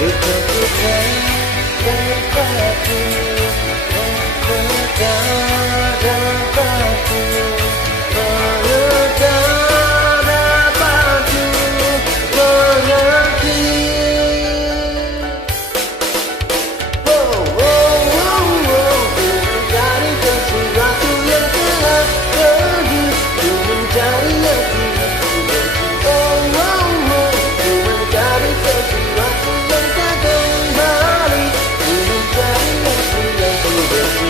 Untuk kita berbagi Menegar dapatku Menegar dapatku mengerti. Oh, oh, oh, oh. Ku mencari sesuatu yang telah pergi. Ku mencari yang tidak dibenci. Oh, oh, oh. Ku mencari sesuatu yang tak kembali. Ku mencari yang tidak dibenci.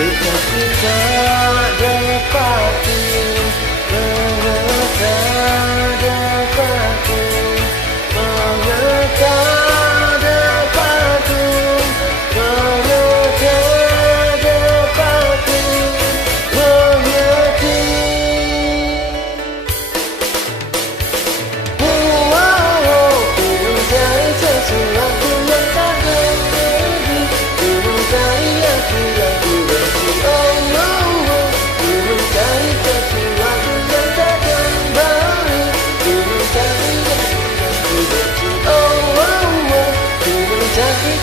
Kita dapati mengejar dapati mengejar dapati mengejar dapati mengerti. Oh, oh, oh. Ku mencari sesuatu yang tak terjadi. Ku mencari yang tidak dibenci. Oh, oh, oh. Ku mencari sesuatu yang tak kembali. Ku mencari yang tidak dibenci. Oh, oh, oh. Ku mencari